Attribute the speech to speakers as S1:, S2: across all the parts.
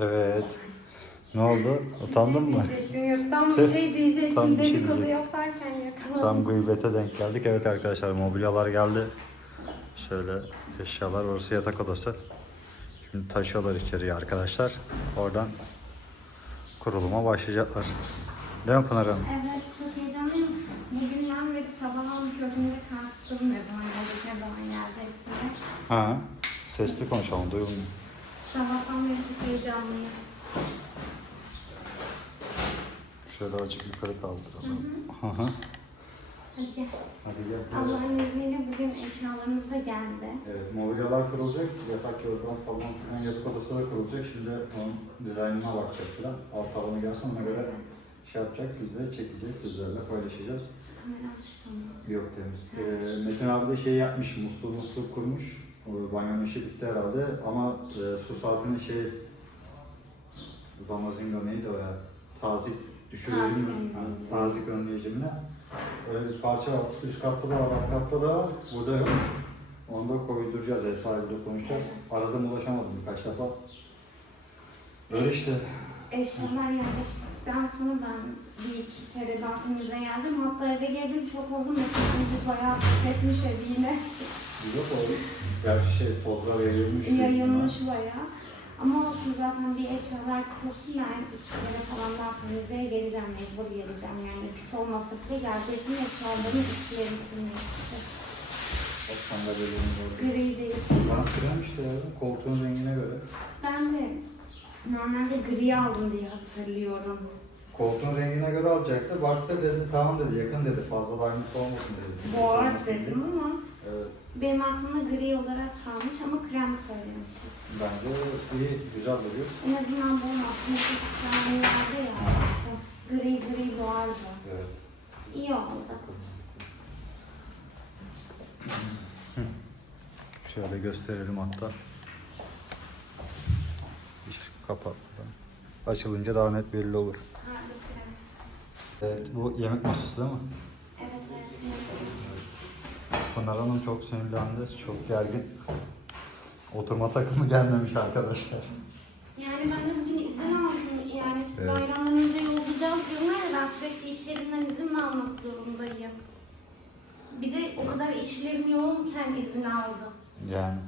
S1: Evet. Ne oldu? Utandın mı?
S2: Yok. Tam bir şey diyecektim.
S1: tam bir şey
S2: Dedikodu
S1: diyecektim.
S2: yaparken yakaladım.
S1: Tam gıybete denk geldik. Evet arkadaşlar mobilyalar geldi. Şöyle eşyalar. Orası yatak odası. Şimdi taşıyorlar içeriye arkadaşlar. Oradan kuruluma başlayacaklar. Değil mi Pınar Hanım?
S2: Evet çok heyecanlıyım. Bugünden beri sabahın köründe kalktım ne zaman gelecek ne zaman gelecek diye.
S1: Ha. Sesli konuşalım duyulmuyor.
S2: Heyecanlıyım.
S1: Şöyle açık yukarı kaldıralım. Hı hı.
S2: Hadi gel.
S1: Hadi gel.
S2: Allah'ın izniyle bugün eşyalarımız da geldi.
S1: Evet, mobilyalar kurulacak. Yatak yorgan falan filan yatak odası da kurulacak. Şimdi onun dizaynına bakacak falan. Alt tavanı gelsin ona göre şey yapacak. Biz de çekeceğiz sizlerle paylaşacağız.
S2: Kamera açsana.
S1: Yok temiz. Ee, Metin abi de şey yapmış, musluğu musluğu kurmuş. Banyonun işi bitti herhalde ama e, su saatini şey Zamazingo neydi o ya? Tazik düşürücü mü?
S2: önleyici.
S1: Ha, Tazik önleyicimine. Öyle bir parça var. Üst katta da var, alt katta da var. Burada yok. Onu da koyduracağız, ev sahibiyle konuşacağız. Aradım ulaşamadım birkaç defa. Öyle işte.
S2: Eşyalar yerleştirdikten sonra ben bir iki kere temize geldim. Hatta eve geldim şok oldum. Mesela bayağı etmiş evi yine.
S1: Yok o. Gerçi şey tozlar yayılmış.
S2: Yayılmış bayağı. Ama olsun zaten bir eşyalar kurulsun yani iskele falan daha temizliğe geleceğim mecbur geleceğim yani pis olmasa bile gelecektim eşyaların içlerini silmek için.
S1: Bak sandalyelerin doğru.
S2: Gri değil.
S1: Bana krem işte ya. Koltuğun rengine göre.
S2: Ben de normalde gri aldım diye hatırlıyorum.
S1: Koltuğun rengine göre alacaktı. Baktı dedi tamam dedi yakın dedi. Fazla da aynısı olmasın dedi.
S2: Boğaz dedim ama
S1: Evet.
S2: Benim aklımda gri olarak kalmış ama krem söylemişim.
S1: Bence iyi, güzel duruyor.
S2: En azından benim aklımda vardı ya. Gri gri boğazdı.
S1: Evet.
S2: İyi oldu.
S1: Şöyle gösterelim hatta. Hiç kapatmadan. Açılınca daha net belli olur. Evet, bu yemek masası değil mi?
S2: Evet evet.
S1: Pınar Hanım çok sinirlendi, çok gergin. Oturma takımı gelmemiş arkadaşlar.
S2: Yani ben de bugün izin aldım. Yani
S1: Evet.
S2: bayramdan önce yollayacağız diyorlar ya ben sürekli işlerimden izin mi almak zorundayım. Bir de o kadar işlerim yoğunken izin aldım.
S1: Yani.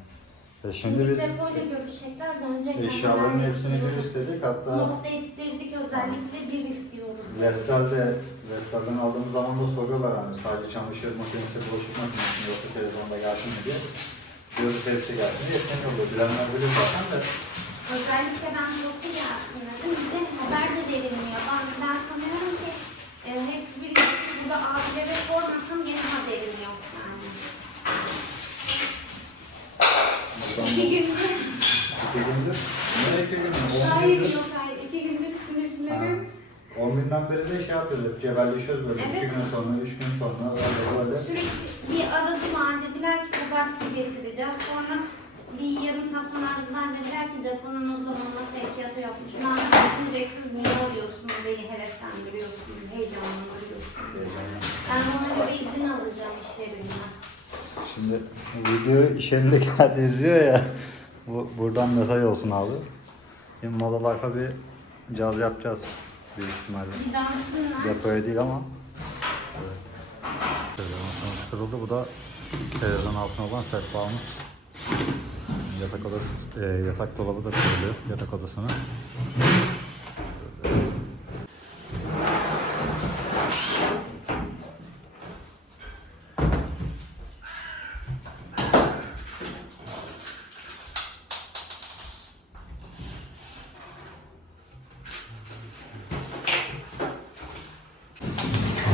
S1: E
S2: Şimdi,
S1: şimdi biz
S2: depoyla görüşecekler dönecek.
S1: eşyaların hepsini bir istedik. Hatta
S2: Not ettirdik özellikle bir istiyoruz.
S1: Vestel'de, Vestel'den aldığımız zaman da soruyorlar hani sadece çamaşır makinesi, bulaşık makinesi mi yoksa telefonda gelsin mi diye. Diyoruz hepsi gelsin diye yolluyor. Bilenler bilir zaten de.
S2: Özellikle ben yoksa gelsin dedim. Bir de haber de verilmiyor. Ben, ben sanıyorum ki e, hepsi bir burada abilere sormasam gene haberim yok yani. İki gündür.
S1: iki gündür. Ne iki gündür?
S2: Hayır yok
S1: 10 günden beri de şey yapıyoruz, hep cebelleşiyoruz böyle.
S2: 2
S1: Evet. gün sonra, 3 gün sonra öyle böyle.
S2: Sürekli bir aradılar dediler ki pazartesi getireceğiz. Sonra bir yarım saat sonra aradılar dediler ki deponun o zamanla sevkiyatı yapmış. Madem getireceksiniz niye arıyorsunuz beni heveslendiriyorsunuz, heyecanlandırıyorsunuz. Ben ona göre izin alacağım işlerimden.
S1: Şimdi video iş elindekiler de ya. Bu, buradan mesaj olsun abi. Şimdi Model Life'a bir caz yapacağız. Büyük ihtimalle. Depoya değil ama. Evet. Televizyon sonuç kırıldı. Bu da televizyon altına olan sehpamız. Yatak odası, e, yatak dolabı da kırılıyor yatak odasına. Şöyle.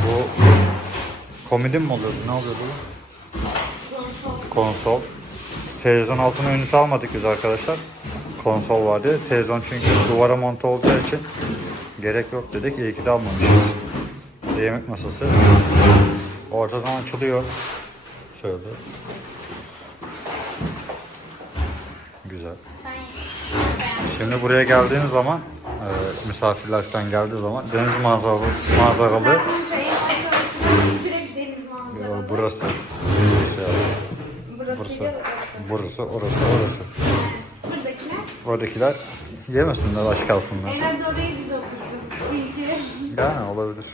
S1: Bu komedi mi oluyordu? Ne oluyordu? Konsol. Televizyon altına ünite almadık biz arkadaşlar. Konsol vardı. Televizyon çünkü duvara monte olduğu için gerek yok dedik. İyi ki de almamışız. Yemek masası. Ortadan açılıyor. Şöyle. Güzel. Şimdi buraya geldiğiniz zaman e, misafirler geldiği zaman deniz manzaralı, manzaralı
S2: Zaten şey, asansör, direkt deniz manzaralı.
S1: Burası. Burası.
S2: Burası.
S1: burası. orası, orası.
S2: Buradakiler
S1: Oradakiler Yemesinler aç kalsınlar.
S2: Evet oraya biz otururuz çünkü.
S1: Yani olabilir.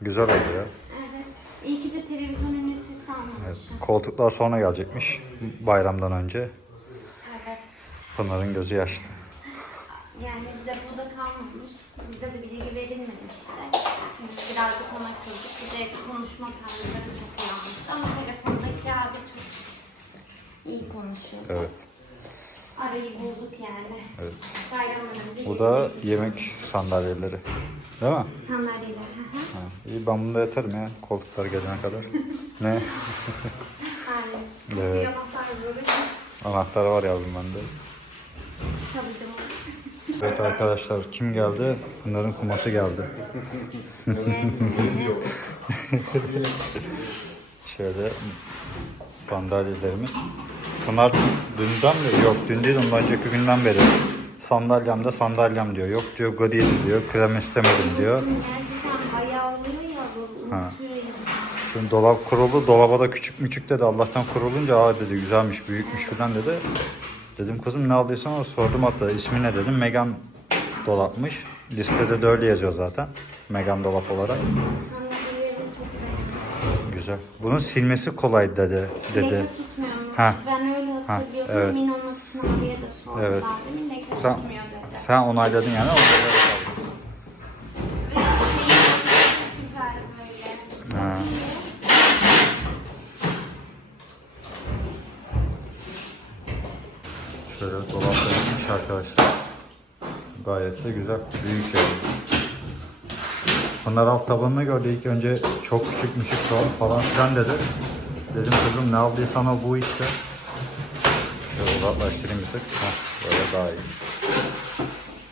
S1: Güzel oldu ya.
S2: Evet. İyi ki de televizyon ünitesi
S1: Evet.
S2: almamışlar.
S1: Koltuklar sonra gelecekmiş. Bayramdan önce.
S2: Evet.
S1: Pınar'ın gözü yaşlı.
S2: Yani depoda kalmamış. Bizde de bilgi verilmemişler. Biz birazcık ona kızdık. Bir de konuşma tarzları çok yanlıştı. Ama telefondaki abi çok iyi konuşuyor.
S1: Evet.
S2: Arayı bulduk yani.
S1: Evet.
S2: Bayramdan önce
S1: Bu da
S2: gelecek.
S1: yemek sandalyeleri. Değil mi?
S2: Sandalyeler. hı hı.
S1: Ha. İyi ben bunda yatarım ya koltuklar gelene kadar. ne?
S2: Aynen.
S1: Evet.
S2: Anahtar
S1: var yavrum bende.
S2: çalacağım.
S1: Evet arkadaşlar kim geldi? Pınar'ın kuması geldi. Şöyle sandalyelerimiz. Pınar dünden beri, yok dün değil ondan önceki günden beri sandalyemde sandalyem diyor. Yok diyor Godin diyor, krem istemedim diyor. Ha. Şimdi dolap kuruldu, dolaba da küçük müçük dedi. Allah'tan kurulunca aa dedi güzelmiş, büyükmüş falan dedi. Dedim kızım ne aldıysan o sordum hatta ismi ne dedim. Megan dolapmış. Listede de öyle yazıyor zaten. Megan dolap olarak. Güzel. Bunun silmesi kolay dedi. dedi.
S2: Leke tutmuyormuş.
S1: Ha.
S2: Ben öyle
S1: Ha,
S2: hatırlıyordum.
S1: evet.
S2: Emin olmak için abiye de sordum.
S1: Evet.
S2: Abim leke
S1: Sen-
S2: tutmuyor dedi.
S1: Sen onayladın yani. o kadar kaldı.
S2: Ve çok güzel böyle.
S1: Ha. Şöyle dolaplarıymış arkadaşlar. Gayet de güzel. Büyük yani. Bunlar alt tabanını gördü. İlk önce çok küçük müşük falan- falan filan dedi. Dedim kızım ne aldıysan o bu işte. Şöyle uzaklaştırayım bir tık. Heh, böyle daha iyi.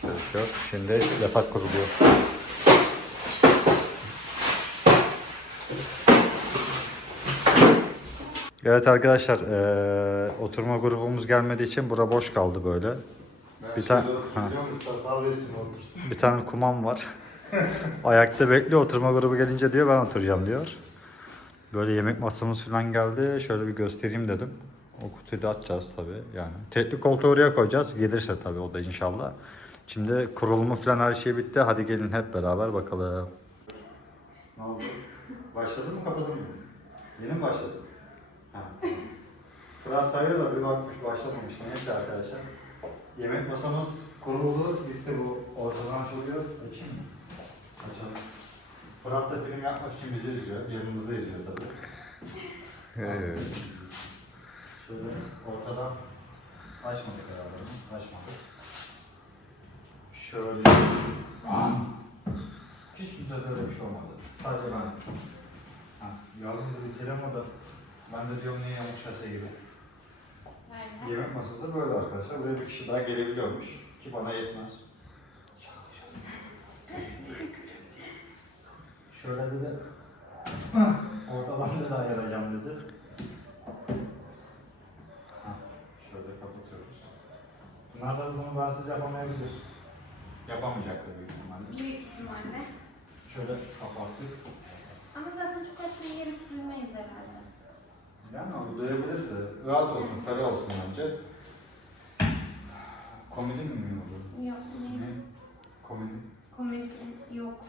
S1: Çalışıyor. Şimdi yatak kuruluyor. Evet arkadaşlar, eee, oturma grubumuz gelmediği için bura boş kaldı böyle. Bir tane bir tane kumam var. Ayakta bekliyor oturma grubu gelince diyor ben oturacağım diyor. Böyle yemek masamız falan geldi. Şöyle bir göstereyim dedim. O kutuyu da açacağız tabii yani. Tekli koltuğu oraya koyacağız. Gelirse tabii o da inşallah. Şimdi kurulumu falan her şey bitti. Hadi gelin hep beraber bakalım. Ne oldu? Başladı mı kapadı mı? Yeni mi başladı? Ha. Fırat sayıyor da bir bakmış başlamamış. Neyse arkadaşlar. Yemek masamız kuruldu. Liste bu ortadan açılıyor. Açayım mı? Fırat da film yapmak için bizi izliyor. Yanımızı izliyor tabii. Şöyle ortadan açmadık herhalde. Açmadık. Şöyle. Hiç kimsede öyle bir şey olmadı. Sadece ben. Ha, yavrum bitirelim o da. Ben de diyorum niye yamuk şase gibi.
S2: Böyle.
S1: Yemek masası böyle arkadaşlar. Buraya bir kişi daha gelebiliyormuş. Ki bana yetmez. Şöyle dedi. Ortadan da daha yarayacağım dedi. Hah, Şöyle kapatıyoruz. Bunlar da bunu bensiz yapamayabilir. Yapamayacak da büyük ihtimalle.
S2: Büyük ihtimalle.
S1: Şöyle kapattık.
S2: Ama zaten çok açmayı yerip durmayız herhalde.
S1: Yani onu duyabiliriz de. Rahat olsun, ferah olsun bence. Komedi mi mi olur?
S2: Yok ne?
S1: Ne? Komedi.
S2: Komedi yok.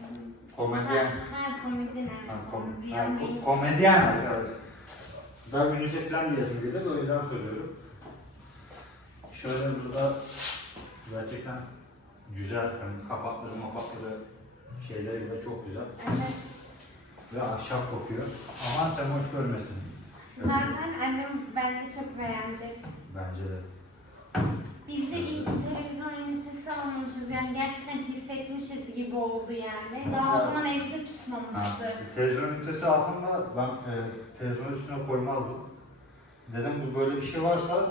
S1: Komedyen.
S2: An
S1: ko- komedyen arkadaşlar. Ben ünite falan diyesim geliyor da o yüzden söylüyorum. Şöyle burada gerçekten güzel, hani kapakları mapakları şeyleri de çok güzel.
S2: Evet.
S1: Ve ahşap kokuyor. Aman sen hoş görmesin.
S2: Zaten annem bence çok beğenecek.
S1: Bence de.
S2: Biz de iyi ki televizyon ünitesi almışız. Yani gerçekten hissetmişiz gibi oldu yani. Daha o zaman evde
S1: Ha,
S2: tutmamıştı.
S1: televizyon ünitesi aslında ben e, televizyonun üstüne koymazdım. Dedim bu böyle bir şey varsa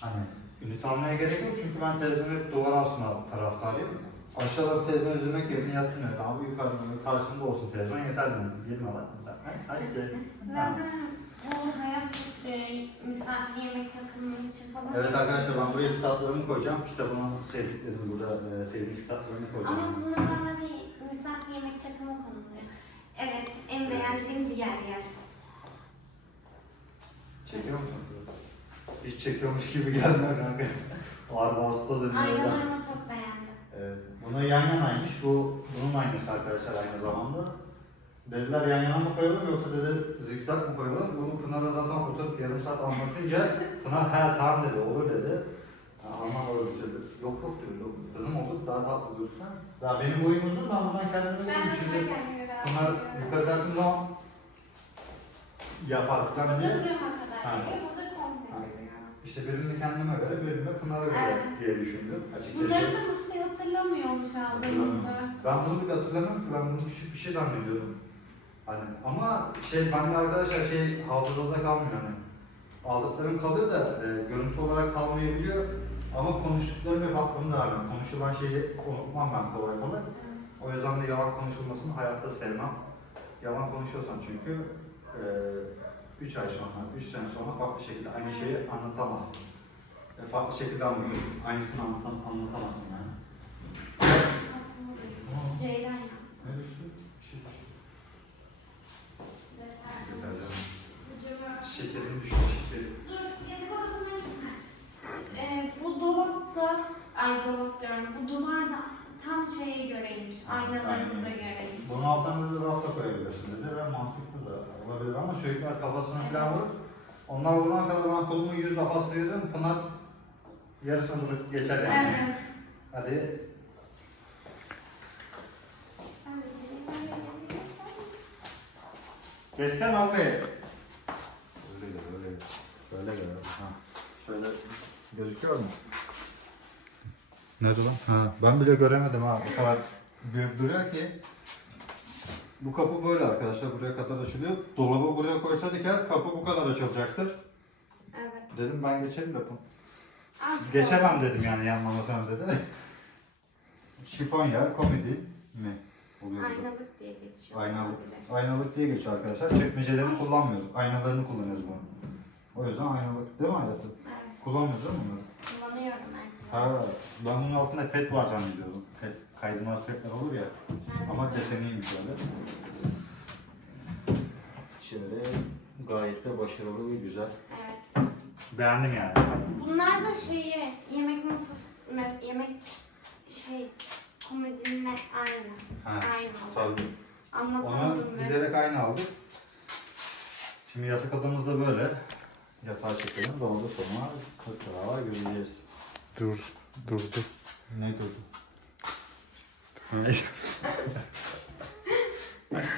S1: hani ünite almaya gerek yok çünkü ben televizyonu hep duvar asma taraftarıyım. Aşağıda televizyon izlemek yerine yatın öyle. Abi yukarıda karşımda olsun televizyon yeter dedim. Girme lan sen. Hadi gel. Ha.
S2: Zaten bu hayat e, misafir yemek takımı için falan.
S1: Evet arkadaşlar ben buraya kitaplarımı koyacağım. Kitabını sevdiklerimi burada e, sevdiğim kitaplarımı koyacağım.
S2: Ama buna normalde misafir yemek takımı konuluyor. Evet, en beğendiğim diğer yer.
S1: Çekiyor musun? Hiç çekiyormuş gibi gelmiyor kanka. Ağır vasıta dönüyor.
S2: Aynalarımı çok beğendim.
S1: Evet. Bunu yan yanaymış. Bu bunun aynısı arkadaşlar aynı zamanda. Dediler yan yana mı koyalım yoksa dedi zikzak mı koyalım? Bunu Pınar'a zaten oturup yarım saat anlatınca Pınar he tamam dedi olur dedi. Alman öyle bitirdi. Yok yok diyor. Yok. Kızım olur daha tatlı durursan. Daha benim boyum uzun ben buradan kendime
S2: Ben de
S1: Şimdi
S2: kendimi yapıyorum.
S1: yukarı kalktığım zaman yapar
S2: Burada
S1: diye.
S2: duruma kadar
S1: Ha.
S2: geliyor, burada komple
S1: Ha. İşte birini kendime göre birini Pınar'a göre
S2: Evet.
S1: diye düşündüm açıkçası.
S2: Bunları da Mustafa hatırlamıyormuş aldığımızda.
S1: Ben bunu bir hatırlamıyorum ki ben bunu küçük bir şey zannediyorum. Hani ama şey ben de arkadaşlar şey hafızada kalmıyor hani. Aldıklarım kalıyor da e, görüntü olarak kalmayabiliyor. Ama konuştuklarım hep aklımda hani. Konuşulan şeyi unutmam ben kolay kolay. O yüzden de yalan konuşulmasını hayatta sevmem. Yalan konuşuyorsan çünkü 3 ay sonra, 3 sene sonra farklı şekilde aynı şeyi anlatamazsın. E, farklı şekilde anlatıyorsun. Aynısını anlatan, anlatamazsın yani.
S2: Ceylan ya.
S1: Ne düştü? Bir şey düştü. Şekerim düştü, şekerim.
S2: Dur, yatak odasına gitme. Ee, bu dolapta, ay dolap diyorum, bu duvarda tam şeye göreymiş, aynalarımıza göreymiş.
S1: Bunu altına da rafta koyabilirsin dedi ve mantıklı da olabilir ama çocuklar kafasına falan vurur. Onlar vurana kadar ben kolumu yüz defa sıyırırım. Pınar yarısını bırakıp geçer yani.
S2: Evet.
S1: Hadi. Geçten abi. Öyle gel, öyle gel. Böyle gel. Ha. Şöyle gözüküyor mu? Nerede lan? Ha, ben bile göremedim ha. Bu kadar büyük duruyor ki. Bu kapı böyle arkadaşlar. Buraya kadar açılıyor. Dolabı buraya koysaydık eğer kapı bu kadar açılacaktır.
S2: Evet.
S1: Dedim ben geçerim de.
S2: Aşk
S1: Geçemem dedim yani yanmamasına dedi. Şifon yer komedi mi oluyor? burada?
S2: Aynalık diye geçiyor.
S1: Aynalık.
S2: olabilir.
S1: Aynalık diye geçiyor arkadaşlar. Çekmecelerini kullanmıyoruz. Aynalarını kullanıyoruz bunu. O yüzden aynalık değil mi hayatım?
S2: Evet.
S1: Kullanmıyoruz değil mi bunları? Ha, ben bunun altında pet var zannediyordum. Pet, kaydırmaz petler olur ya. Ama deseniymiş öyle. Şöyle gayet de başarılı ve güzel.
S2: Evet.
S1: Beğendim yani.
S2: Bunlar da şeyi, yemek masası, me- yemek şey, komedinle aynı.
S1: Ha,
S2: Aynı.
S1: tabii. Onu
S2: Anlatamadım ben.
S1: giderek aynı aldık. Şimdi yatak odamız da böyle. Yatağı çekelim. Dolabı sonra fotoğrafa göreceğiz.
S3: Dur, durdu.
S1: Ne durdu?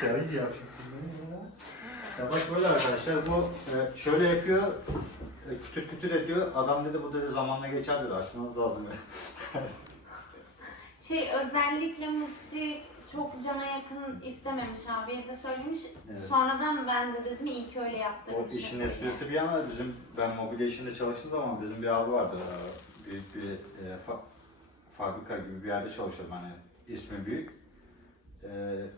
S1: Şarj yap. Yatak böyle arkadaşlar. Bu e, şöyle yapıyor. e, Kütür kütür ediyor. Adam dedi bu dedi zamanla geçer dedi. Açmanız lazım.
S2: Şey özellikle Musti çok cana yakın istememiş abiye de söylemiş.
S1: Evet.
S2: Sonradan ben de dedim iyi ki öyle
S1: O
S2: yaptırmış.
S1: işin esprisi bir yana bizim ben mobilya işinde çalıştığım zaman bizim bir abi vardı. e, Büyük bir e, fa- fabrika gibi bir yerde çalışıyordu hani ismi büyük. E,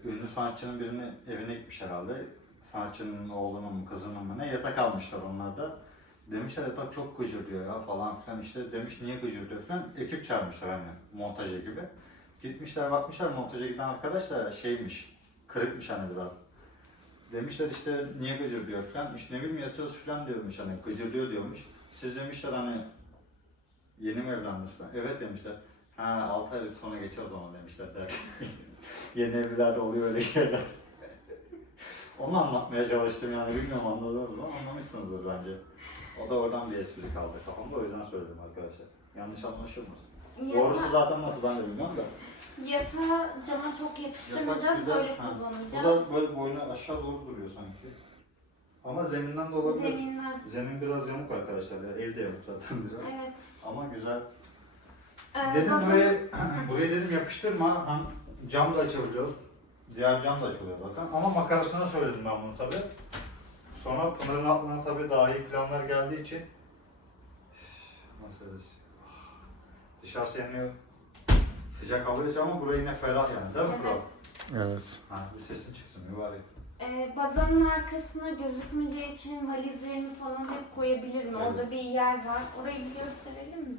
S1: ünlü sanatçının birinin evine gitmiş herhalde. Sanatçının oğlunun mu kızının mı ne yatak almışlar onlar da. Demişler yatak çok gıcır diyor ya falan filan işte demiş niye gıcır diyor falan. Ekip çağırmışlar hani montaj ekibi. Gitmişler bakmışlar montaja giden arkadaş da şeymiş kırıkmış hani biraz. Demişler işte niye gıcır diyor falan. İşte ne bileyim yatıyoruz falan diyormuş hani gıcır diyor diyormuş. Siz demişler hani yeni mi falan. Evet demişler. Ha 6 ay sonra geçer o zaman demişler. Der. yeni evlilerde oluyor öyle şeyler. Onu anlatmaya çalıştım yani bilmiyorum anladınız mı? Anlamışsınızdır bence. O da oradan bir espri kaldı kafamda o yüzden söyledim arkadaşlar. Yanlış anlaşılmasın. Doğrusu zaten nasıl ben de bilmiyorum da.
S2: yatağı cama çok yapıştırmayacağız,
S1: Yatak güzel.
S2: böyle
S1: Ha. Bu
S2: kullanacağız.
S1: da böyle boynu aşağı doğru duruyor sanki. Ama zeminden de olabilir.
S2: Zeminler.
S1: Zemin biraz yamuk arkadaşlar ya. Ev de yamuk zaten biraz.
S2: Evet.
S1: Ama güzel.
S2: Ee,
S1: Dedim
S2: hazır-
S1: buraya, buraya dedim yapıştırma. Hem cam da açabiliyoruz. Diğer cam da açılıyor zaten. Ama makarasına söyledim ben bunu tabi. Sonra Pınar'ın aklına tabi daha iyi planlar geldiği için Nasıl deriz? Dışarısı yanıyor. Sıcak hava ama burası yine ferah yani değil mi. Fırat?
S3: Evet.
S1: Ha, bir sesin çıksın mübarek.
S2: Ee, bazanın arkasına gözükmeyeceği için valizlerimi falan hep koyabilirim.
S1: Evet.
S2: Orada bir yer var. Orayı bir gösterelim mi?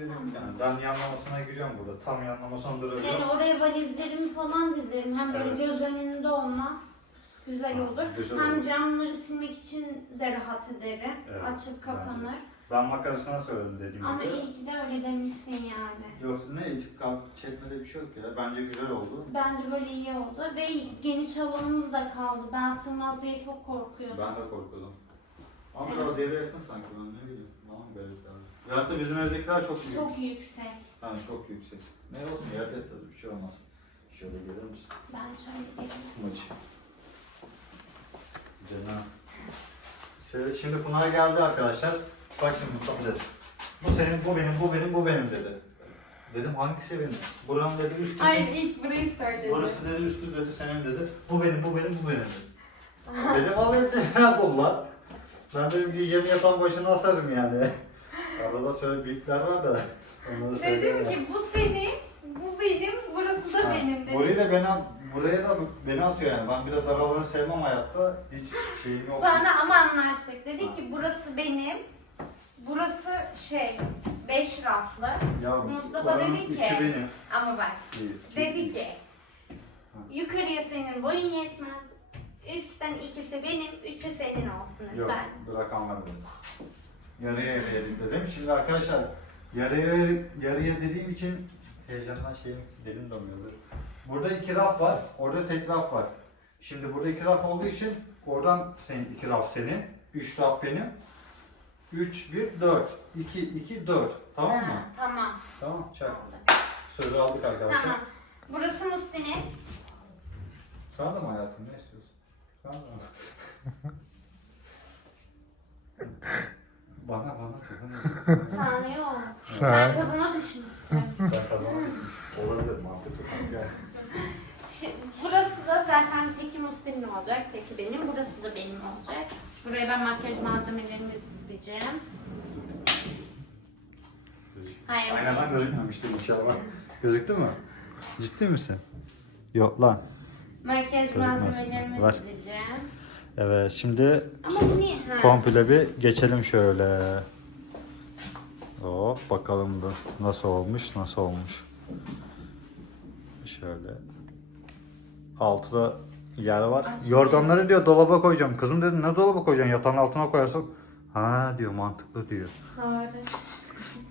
S1: Yok yani. Ben yanlamasına gireceğim burada. Tam yanlamasına duracağım.
S2: Yani oraya valizlerimi falan dizerim. Hem böyle
S1: Evet.
S2: göz önünde olmaz. Güzel
S1: Ha,
S2: olur.
S1: güzel
S2: Hem
S1: olur.
S2: camları silmek için de rahat ederim.
S1: Evet,
S2: Açıp kapanır.
S1: Ben makarasına söyledim dediğim
S2: Ama
S1: gibi.
S2: iyi ki de öyle demişsin yani.
S1: Yoksa ne itip kalk çekmede bir şey yok ya. Bence güzel oldu.
S2: Bence böyle iyi oldu ve geniş alanımız da kaldı. Ben sığmaz diye çok korkuyordum.
S1: Ben de korkuyordum. Ama biraz yere yakın sanki ben ne bileyim. Tamam böyle lazım. Ya hatta bizim evdekiler çok büyük.
S2: Çok yüksek.
S1: Yani çok yüksek. Ne olsun yerde yatarız bir şey olmaz. Şöyle gelir misin?
S2: Ben şöyle geleyim.
S1: Maçı. Canım. Şöyle şimdi Pınar geldi arkadaşlar. Bak şimdi Mustafa dedi. Bu senin, bu benim, bu benim, bu benim dedi. Dedim hangisi benim? Buranın dedi üstü.
S2: Hayır ilk burayı söyledim.
S1: Burası dedi üstü dedi senin dedi. Bu benim, bu benim, bu benim dedi. Dedim al hepsini ne yapalım lan? Ben dedim giyeceğimi yatan başına asarım yani. Arada şöyle büyükler var da. Onları
S2: Dedim ki bu senin, bu benim, burası da
S1: Ha,
S2: benim dedim.
S1: Burayı da beni, buraya da beni atıyor yani. Ben bir de dar alanı sevmem hayatta. Hiç şeyim yok.
S2: Sonra ama anlaştık. Dedik ki burası benim. Burası şey, beş raflı.
S1: Ya,
S2: Mustafa dedi ki-
S1: üçü benim.
S2: Ama bak
S1: iki,
S2: dedi ki yukarıya senin boyun yetmez. Üstten ikisi benim, üçü senin olsun.
S1: Yok,
S2: Ben.
S1: bırakan vermediniz. Yarıya yarıya dedim. Şimdi arkadaşlar yarıya yarıya dediğim için heyecandan şeyim dilim donuyordu. Burada iki raf var, orada tek raf var. Şimdi burada iki raf olduğu için oradan senin iki raf senin, üç raf benim. 3, 1, 4. 2, 2, 4. Tamam mı?
S2: Ha, tamam.
S1: Tamam, çak. Sözü aldık arkadaşlar.
S2: Tamam. Burası Musti'nin.
S1: Mı hayatım ne istiyorsun? Mı? bana bana kazanıyor.
S2: Sana yok.
S3: Sen-
S2: Sen kazana düşmüşsün.
S1: Ben kazanamadım. Olabilir mantıklı.
S2: Şi- Burası da zaten teki Musti'nin olacak, teki benim. Burası da benim olacak. Buraya ben makyaj malzemelerimi dizeceğim. Hayır.
S1: Aynadan görünmemiştir inşallah. Gözüktü mü? Ciddi misin? Yok lan.
S2: Makyaj malzemelerimi
S1: Var.
S2: dizeceğim.
S1: Evet şimdi
S2: Ama bu niye? Ha.
S1: komple bir geçelim şöyle. Oh bakalım bu nasıl olmuş nasıl olmuş. Şöyle. Altıda yer var.
S2: Açık.
S1: Yorganları diyor dolaba koyacağım. Kızım dedim ne dolaba koyacaksın yatağın altına koyarsın. Ha diyor mantıklı diyor.
S2: Doğru.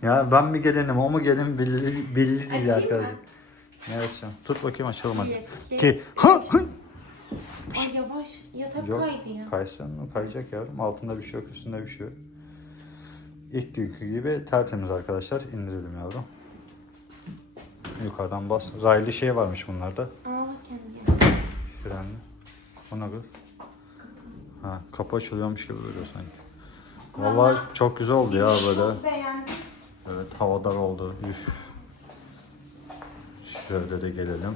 S1: Ya ben mi gelinim o mu gelin belli, belli değil
S2: Açayım
S1: arkadaşlar.
S2: mı?
S1: Ne açacağım? Tut bakayım açalım hadi.
S2: Bir,
S1: Ki. Ha! hı!
S2: Ay yavaş. Yatak
S1: Yok.
S2: kaydı ya.
S1: Kaysın mı? Kayacak yavrum. Altında bir şey yok, üstünde bir şey yok. İlk günkü gibi tertemiz arkadaşlar. İndirelim yavrum. Yukarıdan bas. Raylı şey varmış bunlarda.
S2: Aa kendine.
S1: Frenli. O ne kız? Ha, kapı açılıyormuş gibi duruyor sanki. Vallahi çok güzel oldu ya böyle.
S2: Çok beğendim.
S1: Evet havadar oldu. Üf. Şöyle de gelelim.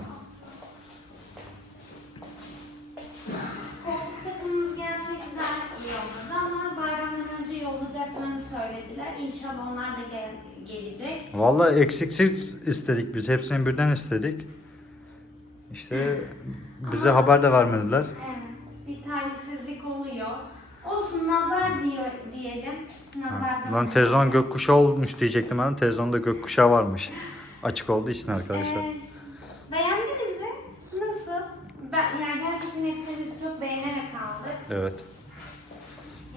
S2: Koltuk takımımız gelseydi daha iyi olurdu ama bayramdan önce yollayacaklarını söylediler. İnşallah onlar da gel gelecek.
S1: Vallahi eksiksiz istedik biz. Hepsini birden istedik. İşte bize haber de vermediler.
S2: Evet. Bir oluyor. Olsun nazar diyor diyelim. Nazardan.
S1: Lan televizyon gökkuşağı olmuş diyecektim ben. Televizyonda gökkuşağı varmış. Açık olduğu için arkadaşlar.
S2: Ee, beğendiniz mi? Nasıl? Ben, yani gerçekten hepiniz çok beğenerek aldık.
S1: Evet.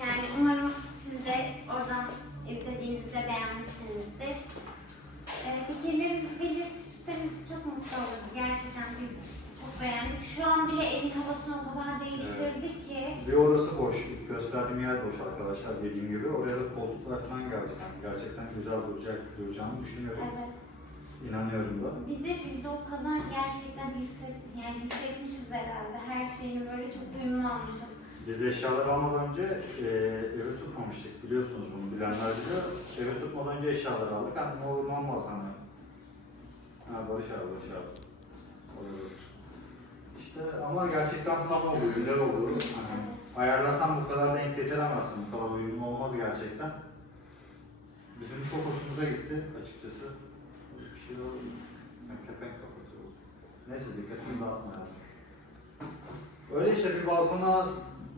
S2: Yani umarım siz de oradan izlediğinizde beğenmişsinizdir. Ee, fikirlerinizi belirtirseniz çok mutlu oluruz. Gerçekten biz çok beğendik. Şu an bile evin havasını o kadar değiştirdi ki.
S1: Bir orası boş. Gösterdiğim yer boş arkadaşlar dediğim gibi. Oraya da koltuklar falan gelecek. Gerçekten güzel duracak, duracağını düşünüyorum.
S2: Evet.
S1: İnanıyorum da.
S2: Bir de biz o kadar gerçekten hisset, yani hissetmişiz herhalde. Her şeyin böyle çok uyumlu almışız.
S1: Biz eşyaları almadan önce e, evi tutmamıştık. Biliyorsunuz bunu bilenler biliyor. Evi tutmadan önce eşyaları aldık. Hani ne olur ne olmaz hani. Ha Barış abi, Barış abi. Olur. İşte ama gerçekten tam olur, güzel olur. Hani ayarlasan bu kadar denk getiremezsin. Bu kadar uyumlu olmaz gerçekten. Bizim çok hoşumuza gitti açıkçası. Bir şey oldu. Ben kepenk oldu. Neyse dikkatimi dağıtma yani. Öyle işte bir balkona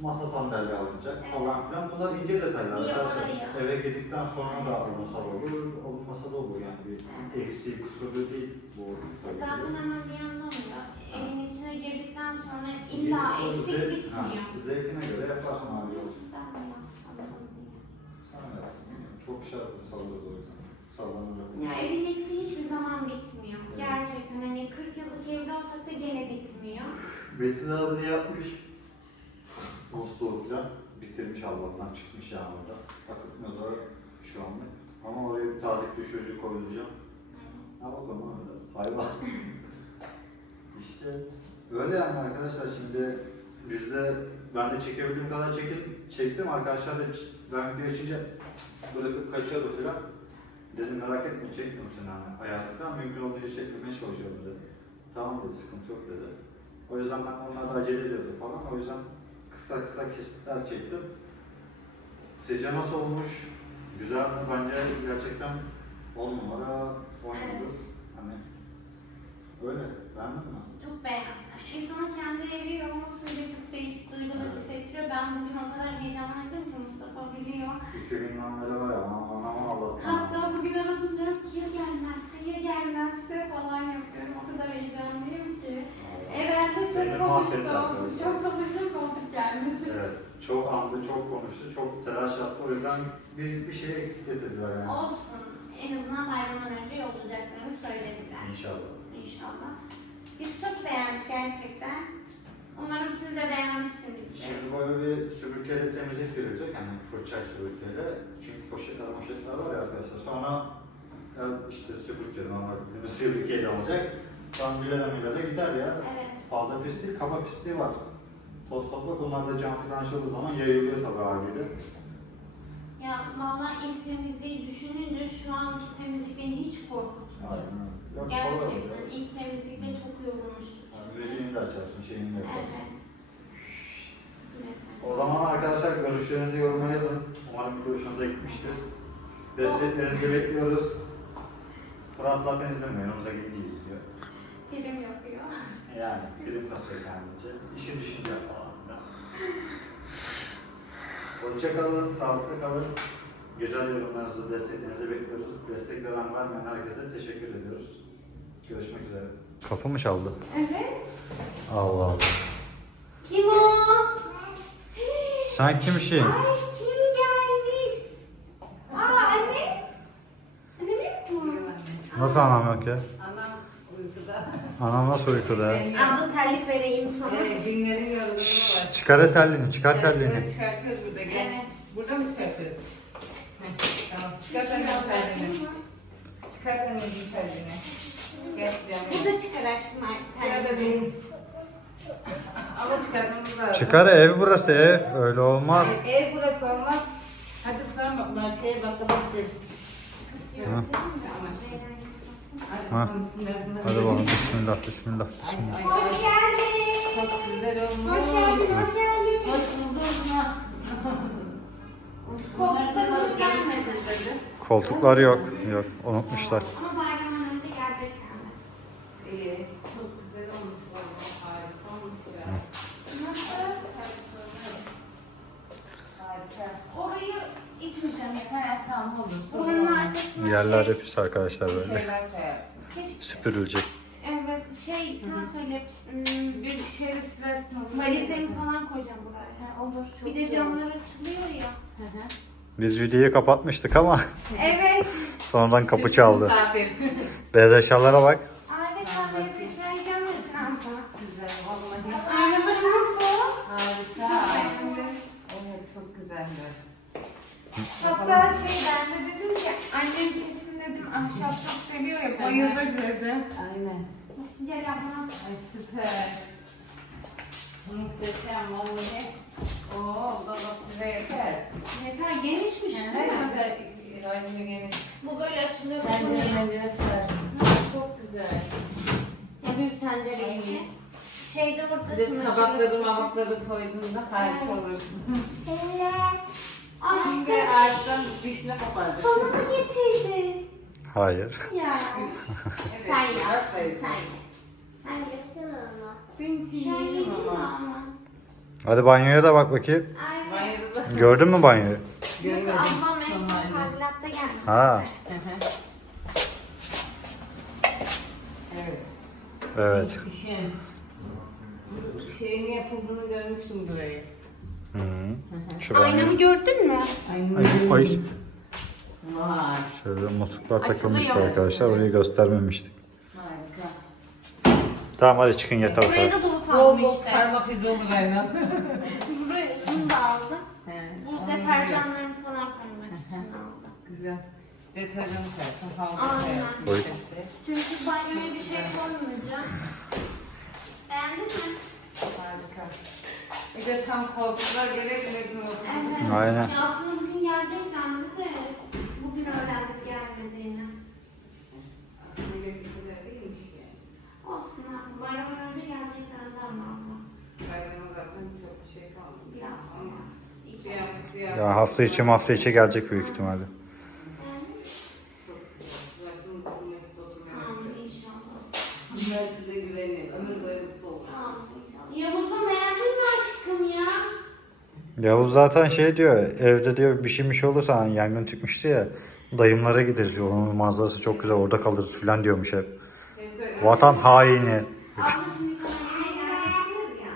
S1: masa sandalye alınacak falan filan. Bunlar ince detaylar.
S2: İyi,
S1: Arkadaşlar
S2: oraya.
S1: eve girdikten sonra da alınmasa olur, olmasa da olur yani. Bir eksiği kusuru değil bu.
S2: Zaten hemen bir yandan da evin içine girdikten sonra illa
S1: Zevk-
S2: eksik
S1: ha,
S2: bitmiyor.
S1: Zevkine göre yaparsın abi. Ne bilmiyorum. Çok şey sallıyoruz o yüzden. Sallanıyor.
S2: Ya evin eksiği hiçbir zaman bitmiyor. Gerçekten hani 40 yıllık evli olsak da gene bitmiyor.
S1: Metin abi de yapmış. Musluğu falan bitirmiş Allah'tan çıkmış yani orada. Akıtmıyor da şu anlık. Ama oraya bir tazik düşürücü koyacağım. Ne bakalım öyle. Hayvan. işte öyle yani arkadaşlar şimdi biz de ben de çekebildiğim kadar çekim, çektim. Arkadaşlar da ben video açınca bırakıp kaçıyordu falan. Dedim merak etme çekmiyorum seni hani ayağını falan mümkün olduğunca çekmemeye çalışıyorum dedi. Tamam dedi sıkıntı yok dedi. O yüzden ben onlar da acele ediyordu falan. O yüzden kısa kısa kesitler çektim. Sizce nasıl olmuş? Güzel mi? Bence gerçekten 10 numara oynadınız. Hani öyle. Beğendin mi?
S2: Çok beğendim. İnsanın kendi evi olması bile çok değişik duygular hissettiriyor. Ben bugün o kadar heyecanlıydım ki Mustafa biliyor.
S1: İki günden beri var ya anam anam Allah'tan.
S2: Hatta bugün aradım diyorum ki ya gelmezse ya gelmezse falan yapıyorum. O kadar heyecanlıyım ki. Çok
S1: Seni mahvetti
S2: konuştum.
S1: arkadaşlar.
S2: Çok gelmedi.
S1: Evet. Çok andı, çok konuştu, çok telaş yaptı. O yüzden bir, bir şey eksik getirdiler yani.
S2: Olsun. En azından bayramdan önce yollayacaklarını söylediler.
S1: İnşallah.
S2: İnşallah. Biz çok beğendik gerçekten. Umarım siz de beğenmişsinizdir.
S1: Şimdi böyle bir süpürgeyle temizlik gelecek. Yani fırça süpürgeyle. Çünkü poşetler poşetler var ya arkadaşlar. Sonra e, işte süpürge normal bildiğimiz süpürgeyle olacak. Sonra bile de de gider ya.
S2: Evet.
S1: Fazla pis değil, kaba pisliği var. Toz toprak onlar da cam filan açıldığı zaman yayılıyor tabii haliyle.
S2: Ya vallahi ilk temizliği düşününce şu anki temizlik beni hiç korkutmuyor.
S1: Aynen öyle.
S2: Gerçekten
S1: kolay oluyor.
S2: ilk temizlikte çok yorulmuştuk.
S1: Yani Müziğini de açarsın, şeyini de yaparsın.
S2: Evet.
S1: O zaman arkadaşlar görüşlerinizi yoruma yazın. Umarım video hoşunuza gitmiştir. Desteklerinizi bekliyoruz. Fırat zaten izlemiyor, yanımıza gelince izliyor.
S2: Dilim yapıyor.
S1: Yani film kasıyor kendince. İşin düşünce falan. Hoşça kalın, sağlıklı kalın. Güzel yorumlarınızı, desteklerinizi bekliyoruz. Destek veren vermeyen herkese teşekkür ediyoruz. Görüşmek üzere. Kapı mı çaldı?
S2: Evet.
S1: Allah Allah.
S2: Kim o?
S1: Sen kimsin?
S2: Ay kim gelmiş? Aa anne. Anne yok mu?
S1: Nasıl anam yok ya?
S4: Anam
S1: nasıl uykuda?
S2: Abla terlik vereyim sana.
S4: Evet, günlerin
S1: Şşş,
S4: var.
S1: çıkar etellini, çıkar tellini.
S4: Evet, çıkartıyoruz burada. Gel.
S2: Evet.
S4: Burada mı çıkartıyoruz? Heh, tamam. Çıkart anneciğim terliğini. Çıkart anneciğim terliğini. Gel canım.
S2: Burada çıkar aşkım
S4: Gel bebeğim. Ama çıkartmamız lazım.
S1: Çıkar ev burası ev. Öyle olmaz.
S4: Hayır, ev burası olmaz. Hadi sonra bak, şeye bakkala gideceğiz.
S1: Ha.
S4: Hadi
S1: Ha.
S4: bakalım bismillahirrahmanirrahim.
S1: Hadi bakalım bismillah bismillah bismillah.
S2: Hoş geldin.
S4: Çok güzel olmuş.
S2: Hoş geldin, hoş geldin.
S4: Hoş bulduk mu? Bunlar da balık gelmedi.
S1: Koltuklar yok. Yok unutmuşlar.
S2: Ama bayramdan önce gelecekler.
S4: İyi, çok güzel olmuş vallahi. Harika olmuş? Harika.
S2: Orayı itmeyeceğim.
S4: Ha, tamam olur.
S2: Arkasına
S1: Yerler
S2: şey,
S1: hep pis arkadaşlar böyle.
S4: şeyler koyarsın.
S2: Keşke-
S1: Süpürülecek.
S2: Evet şey sen söyle. hmm,
S4: Bir şeyle silersin olur.
S2: Falan koyacağım buraya.
S4: Ha, olur. çok
S2: Bir de
S4: güzel.
S2: camlar açılıyor ya.
S4: Hı hı.
S1: Biz videoyu kapatmıştık ama
S2: Evet.
S1: sonradan kapı
S4: Sürpriz
S1: çaldı.
S4: Misafir.
S1: Beyaz eşyalara bak.
S2: Bayılır dedim.
S4: Aynen.
S2: Gel abla.
S4: Ay süper. Muhteşem vallahi. Oo dolap size yeter.
S2: Yeter genişmiş değil mi?
S4: Güzel. Aynı geniş.
S2: Bu böyle açılıyor.
S4: Tencere mencere sığar. Çok güzel.
S2: Ya büyük tencere için. Şeyde burada
S4: Bir tabakları mabakları koyduğunda harika
S2: Evet.
S4: olur. Şimdi
S2: Aşkım.
S4: ağaçtan vişne kopardık.
S2: Bana mı getirdin?
S1: Hayır.
S2: Ya. Sen
S4: başlayın.
S2: Sen ye. Sen ama.
S4: Ben ama.
S2: ama?
S1: Hadi banyoya da bak bakayım.
S2: Ay.
S4: Banyoda da
S1: Gördün mü banyoyu?
S2: Yok
S4: görmedim.
S2: ablam en
S4: son
S2: tadilatta gelmiş.
S1: Ha.
S4: Hı hı. Evet.
S1: Evet.
S4: Muhteşem. Şeyin yapıldığını görmüştüm burayı.
S1: Hı. Şu
S2: Aynamı gördün mü?
S4: Aynen.
S1: Ay, ay.
S4: Vay.
S1: Şöyle musluklar
S2: Açılıyor.
S1: takılmıştı arkadaşlar. Orayı göstermemiştik.
S4: Harika.
S1: Tamam hadi çıkın yeter o
S2: Burayı
S1: kadar.
S2: da dolup
S4: Bol
S2: aldım
S4: bol
S2: işte.
S4: karma fizi oldu benden.
S2: Burayı bunu da aldım.
S4: He,
S2: Bu deterjanlarımı falan koymak için aldım.
S4: Güzel. Deterjanı koyarsın, havlu
S2: Aynen.
S4: koyarsın. İşte şey.
S2: Çünkü banyoya bir şey koymayacağım. Beğendin mi?
S4: Harika. Bir de tam koltuklar gerek güle olsun.
S2: Evet.
S1: Aynen.
S2: Ya aslında bugün geleceklerdi de bugün öğrendik gelmediğini.
S4: Aslında gerekliler değilmiş yani.
S2: Olsun abi. Bayram önce
S1: Ya hafta içi hafta içi gelecek büyük ihtimalle.
S4: Ben size güveniyorum. Ömür boyu mutlu
S2: mi aşkım ya?
S1: Yavuz zaten şey diyor, evde diyor bir şeymiş olursa hani yangın çıkmıştı ya. Dayımlara gideriz diyor. Onun manzarası çok güzel orada kalırız falan diyormuş hep. Vatan haini.
S2: Şimdi kameraya geleceksiniz ya.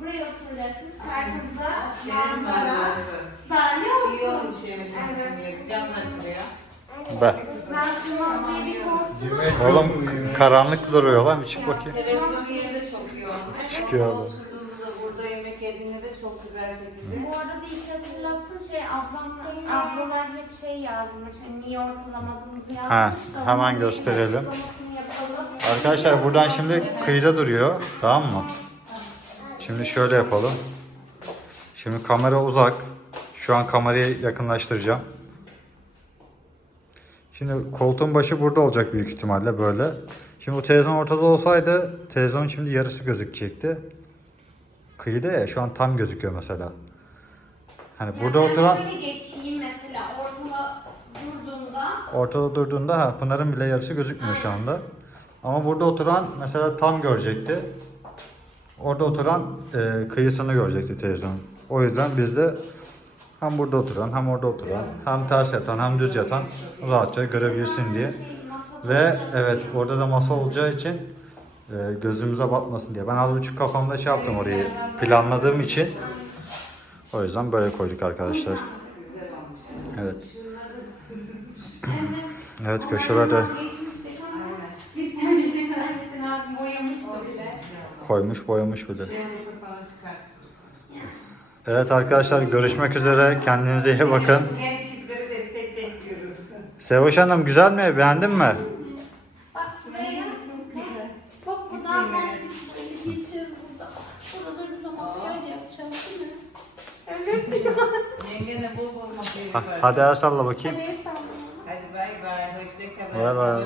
S2: Buraya oturacaksınız. Karşınızda
S4: Deniz
S2: manzara.
S4: manzarası.
S2: Daha ne olsun?
S4: İyi olmuş yemek masası. Camla açılıyor.
S2: Korktum.
S1: Oğlum karanlık duruyor lan bir çık bakayım.
S4: Televizyon yeri de çok iyi olmuş.
S1: Çıkıyor adam.
S4: Oturduğumuzda burada yemek yediğinde de çok güzel şekilde.
S2: Bu arada ilk hatırlattığın şey ablamla, ablalar hep şey yazmış. Hani niye ortalamadınız yazmış
S1: Ha,
S2: da.
S1: hemen
S2: onun bir
S1: gösterelim.
S2: açıklamasını yapalım.
S1: Arkadaşlar buradan şimdi kıyıda duruyor. Tamam mı? Şimdi şöyle yapalım. Şimdi kamera uzak. Şu an kamerayı yakınlaştıracağım. Şimdi koltuğun başı burada olacak büyük ihtimalle böyle. Şimdi bu televizyon ortada olsaydı televizyon şimdi yarısı gözükecekti. Kıyıda ya şu an tam gözüküyor mesela. Hani burada
S2: Yani
S1: oturan
S2: şöyle geçeyim mesela ortama durduğumda.
S1: ortada durduğunda ha Pınar'ın bile yarısı gözükmüyor şu anda. Ama burada oturan mesela tam görecekti. Orada oturan e, kıyısını görecekti televizyonun. O yüzden biz de hem burada oturan hem orada oturan hem ters yatan hem düz yatan rahatça görebilirsin diye. Ve evet orada da masa olacağı için e, gözümüze batmasın diye. Ben az buçuk kafamda şey yaptım orayı planladığım için. O yüzden böyle koyduk arkadaşlar. Evet.
S2: Evet.
S1: Köşelerde koymuş boyamış bir de.
S4: Şey olursa sonra çıkart.
S1: Evet arkadaşlar görüşmek üzere. Kendinize iyi bakın.
S4: Genç çiftlere destek bekliyoruz.
S1: Sevoş Hanım güzel mi? Beğendin mi?
S2: Bak buraya. Bak buradan böyle geçeceğiz burada. Burada da bize makyaj yapacağız değil mi? Evet.
S4: Yengene bol bol
S1: Ha,
S4: var.
S1: hadi el salla bakayım.
S2: Hadi
S4: bay bay. Hoşçakalın.
S1: Bay bay.